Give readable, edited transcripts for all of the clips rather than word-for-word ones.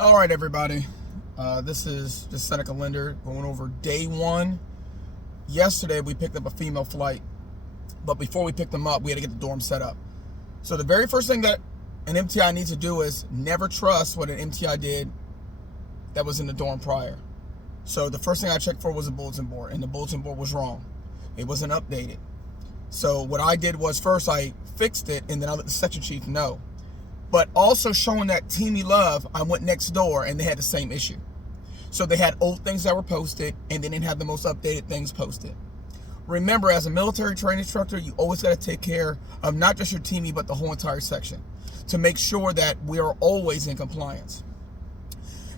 All right, everybody. This is just Seneca Linder going over day one. Yesterday, we picked up a female flight, but before we picked them up, we had to get the dorm set up. So the very first thing that an MTI needs to do is never trust what an MTI did that was in the dorm prior. So the first thing I checked for was a bulletin board, and the bulletin board was wrong. It wasn't updated. So what I did was first I fixed it, and then I let the section chief know. But also showing that teamy love, I went next door and they had the same issue. So they had old things that were posted and they didn't have the most updated things posted. Remember, as a military training instructor, you always got to take care of not just your teamie, but the whole entire section to make sure that we are always in compliance.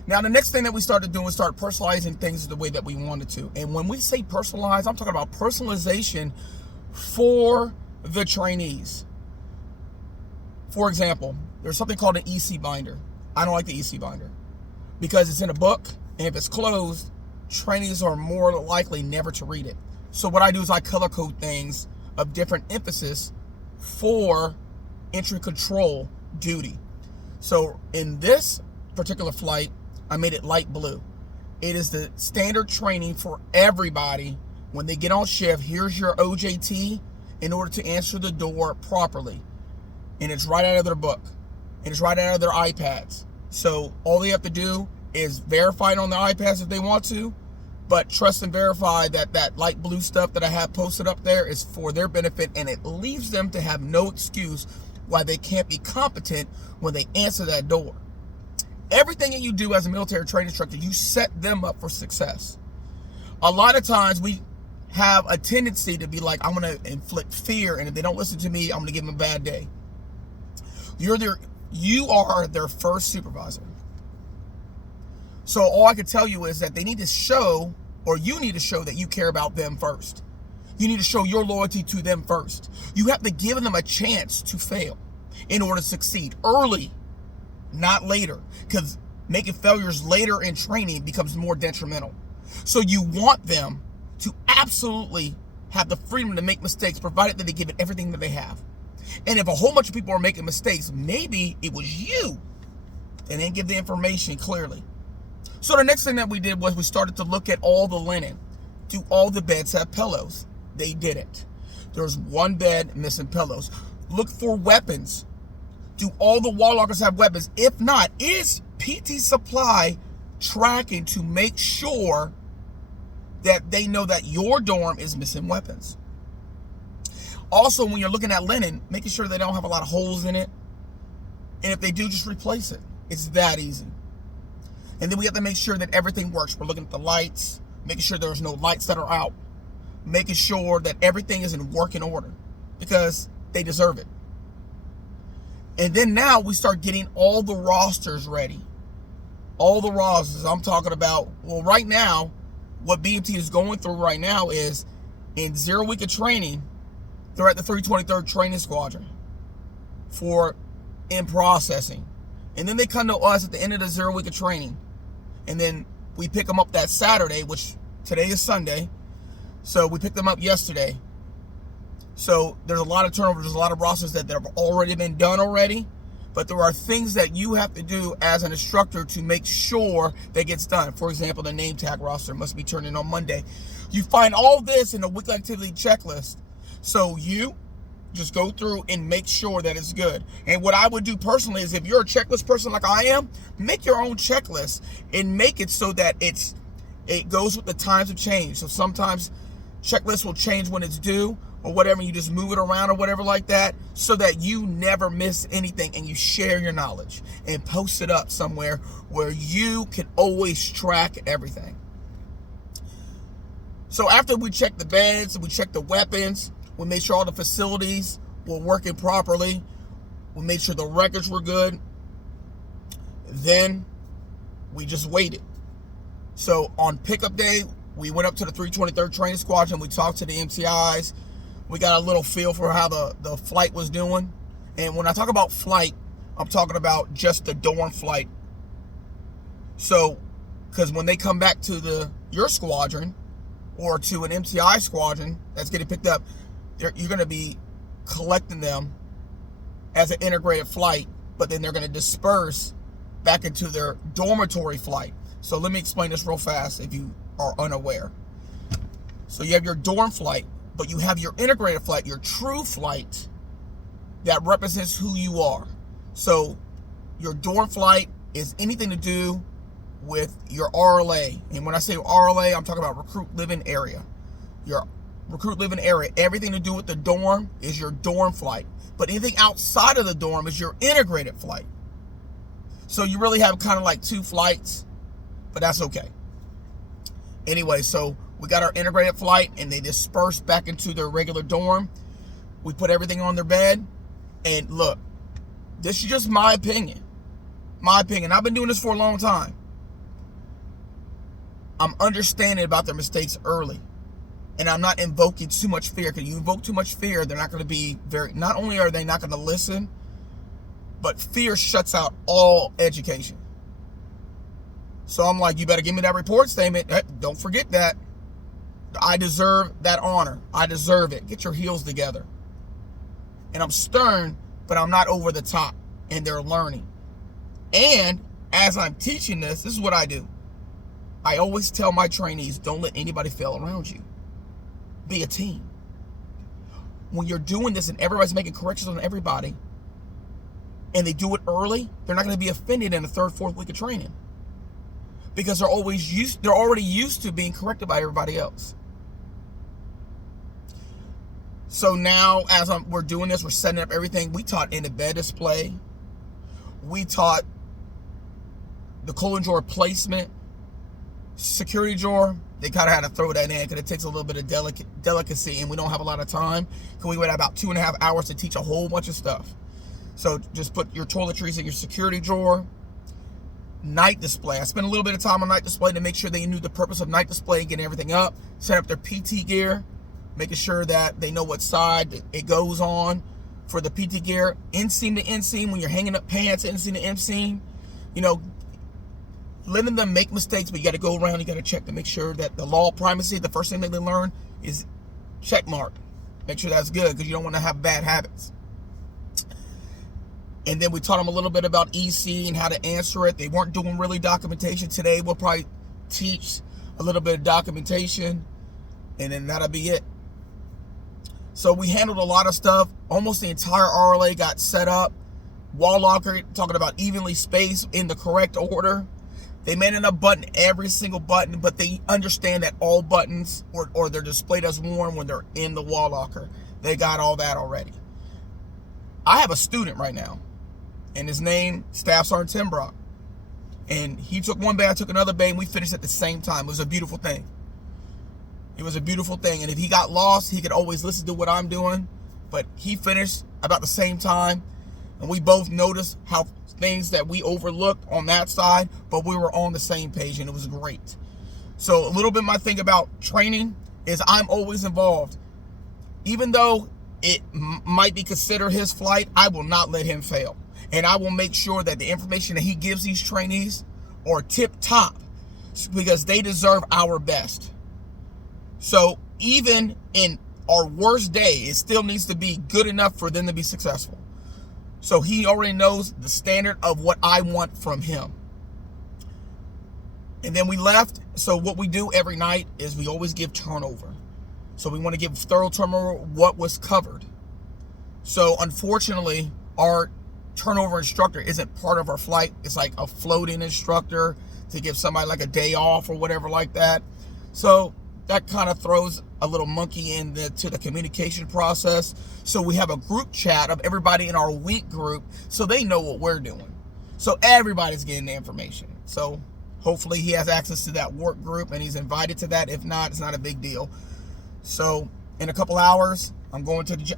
Now, the next thing that we started doing was start personalizing things the way that we wanted to. And when we say personalize, I'm talking about personalization for the trainees. For example, there's something called an EC binder. I don't like the EC binder because it's in a book, and if it's closed, trainees are more likely never to read it. So what I do is I color code things of different emphasis for entry control duty. So in this particular flight, I made it light blue. It is the standard training for everybody. When they get on shift, here's your OJT in order to answer the door properly. And it's right out of their book. And it's right out of their iPads. So all they have to do is verify it on their iPads if they want to, but trust and verify that that light blue stuff that I have posted up there is for their benefit, and it leaves them to have no excuse why they can't be competent when they answer that door. Everything that you do as a military training instructor, you set them up for success. A lot of times we have a tendency to be like, I'm going to inflict fear, and if they don't listen to me, I'm going to give them a bad day. You are their first supervisor. So all I can tell you is that they need to show, or you need to show, that you care about them first. You need to show your loyalty to them first. You have to give them a chance to fail in order to succeed early, not later, because making failures later in training becomes more detrimental. So you want them to absolutely have the freedom to make mistakes, provided that they give it everything that they have. And if a whole bunch of people are making mistakes, maybe it was you that didn't give the information clearly. So the next thing that we did was we started to look at all the linen. Do all the beds have pillows? They didn't. There's one bed missing pillows. Look for weapons. Do all the wall lockers have weapons? If not, is PT Supply tracking to make sure that they know that your dorm is missing weapons? Also, when you're looking at linen, making sure they don't have a lot of holes in it. And if they do, just replace it. It's that easy. And then we have to make sure that everything works. We're looking at the lights, making sure there's no lights that are out, making sure that everything is in working order because they deserve it. And then now we start getting all the rosters ready. All the rosters I'm talking about. Well, right now, what BMT is going through right now is in 0 week of training, they're at the 323rd Training Squadron for in processing. And then they come to us at the end of the 0 week of training. And then we pick them up that Saturday, which today is Sunday. So we picked them up yesterday. So there's a lot of turnover. There's a lot of rosters that have already been done already. But there are things that you have to do as an instructor to make sure that gets done. For example, the name tag roster must be turned in on Monday. You find all this in a weekly activity checklist. So you just go through and make sure that it's good. And what I would do personally is, if you're a checklist person like I am, make your own checklist and make it so that it goes with the times of change. So sometimes checklists will change when it's due or whatever. You just move it around or whatever like that, so that you never miss anything, and you share your knowledge and post it up somewhere where you can always track everything. So after we check the beds, we check the weapons, we made sure all the facilities were working properly, we made sure the records were good, then we just waited. So on pickup day, we went up to the 323rd Training Squadron, we talked to the MTIs, we got a little feel for how the flight was doing. And when I talk about flight, I'm talking about just the dorm flight. So, because when they come back to your squadron, or to an MTI squadron that's getting picked up, you're going to be collecting them as an integrated flight, but then they're going to disperse back into their dormitory flight. So let me explain this real fast if you are unaware. So you have your dorm flight, but you have your integrated flight, your true flight that represents who you are. So your dorm flight is anything to do with your RLA. And when I say RLA, I'm talking about recruit living area. Your recruit living area, everything to do with the dorm is your dorm flight. But anything outside of the dorm is your integrated flight. So you really have kind of like two flights, but that's okay. Anyway, so we got our integrated flight and they disperse back into their regular dorm. We put everything on their bed. And look, this is just my opinion. My opinion. I've been doing this for a long time. I'm understanding about their mistakes early. And I'm not invoking too much fear. Because you invoke too much fear, they're not going to be not only are they not going to listen, but fear shuts out all education. So I'm like, you better give me that report statement. Don't forget that. I deserve that honor. I deserve it. Get your heels together. And I'm stern, but I'm not over the top. And they're learning. And as I'm teaching this is what I do. I always tell my trainees, don't let anybody fail around you. Be a team. When you're doing this and everybody's making corrections on everybody, and they do it early, they're not going to be offended in the third, fourth week of training. Because they're already used to being corrected by everybody else. So now, as we're doing this, we're setting up everything. We taught in the bed display. We taught the colon drawer placement, security drawer. They kind of had to throw that in because it takes a little bit of delicacy, and we don't have a lot of time. Because we went about 2.5 hours to teach a whole bunch of stuff. So just put your toiletries in your security drawer. Night display. I spent a little bit of time on night display to make sure they knew the purpose of night display and getting everything up. Set up their PT gear, making sure that they know what side it goes on for the PT gear. Inseam to inseam when you're hanging up pants, inseam to inseam. You know, letting them make mistakes, but you got to go around, you got to check to make sure that the law of primacy, the first thing that they learn is check mark. Make sure that's good because you don't want to have bad habits. And then we taught them a little bit about EC and how to answer it. They weren't doing really documentation. Today we'll probably teach a little bit of documentation, and then that'll be it. So we handled a lot of stuff. Almost the entire RLA got set up. Wall locker, talking about evenly spaced in the correct order. They may not button every single button, but they understand that all buttons or they're displayed as worn when they're in the wall locker. They got all that already. I have a student right now, and his name, Staff Sergeant Tim Brock. And he took one bay, I took another bay, and we finished at the same time. It was a beautiful thing. It was a beautiful thing. And if he got lost, he could always listen to what I'm doing. But he finished about the same time. And we both noticed how things that we overlooked on that side, but we were on the same page, and it was great. So a little bit my thing about training is I'm always involved. Even though it might be considered his flight, I will not let him fail. And I will make sure that the information that he gives these trainees are tip top because they deserve our best. So even in our worst day, it still needs to be good enough for them to be successful. So he already knows the standard of what I want from him. And then we left. So what we do every night is we always give turnover. So we want to give thorough turnover what was covered. So unfortunately, our turnover instructor isn't part of our flight. It's like a floating instructor to give somebody like a day off or whatever like that. So that kind of throws a little monkey into the communication process. So we have a group chat of everybody in our week group so they know what we're doing. So everybody's getting the information. So hopefully he has access to that work group and he's invited to that. If not, it's not a big deal. So in a couple hours, I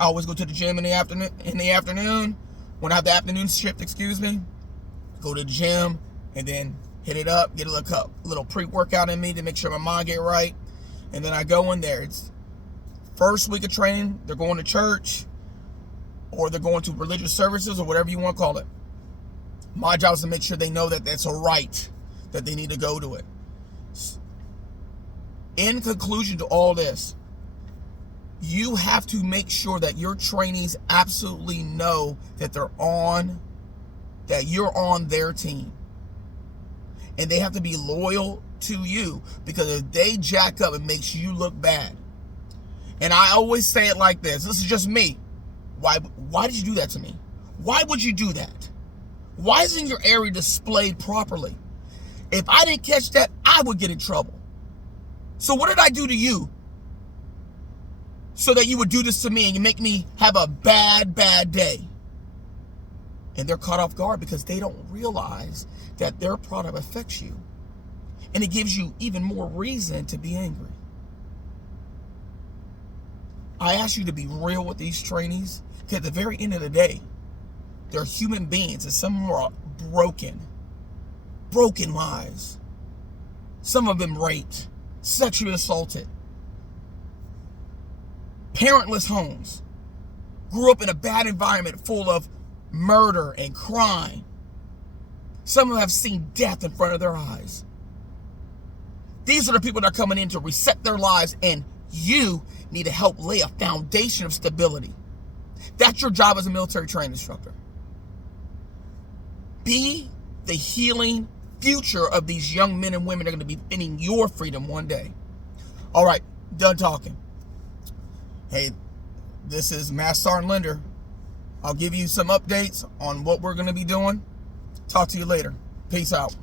always go to the gym in the afternoon. When I have the afternoon shift, go to the gym and then hit it up, get a little pre-workout in me to make sure my mind get right. And then I go in there. It's first week of training. They're going to church or they're going to religious services or whatever you want to call it. My job is to make sure they know that that's a right, that they need to go to it. In conclusion to all this, you have to make sure that your trainees absolutely know that you're on their team. And they have to be loyal to you, because if they jack up, it makes you look bad. And I always say it like this. This is just me. Why did you do that to me? Why would you do that? Why isn't your area displayed properly? If I didn't catch that, I would get in trouble. So what did I do to you so that you would do this to me and you make me have a bad day? And they're caught off guard because they don't realize that their product affects you. And it gives you even more reason to be angry. I ask you to be real with these trainees, because at the very end of the day, they're human beings, and some of them are broken lives. Some of them raped, sexually assaulted, parentless homes, grew up in a bad environment full of murder and crime. Some of them have seen death in front of their eyes. These are the people that are coming in to reset their lives, and you need to help lay a foundation of stability. That's your job as a military training instructor. Be the healing future of these young men and women that are going to be winning your freedom one day. All right, done talking. Hey, this is Master Sergeant Linder. I'll give you some updates on what we're going to be doing. Talk to you later. Peace out.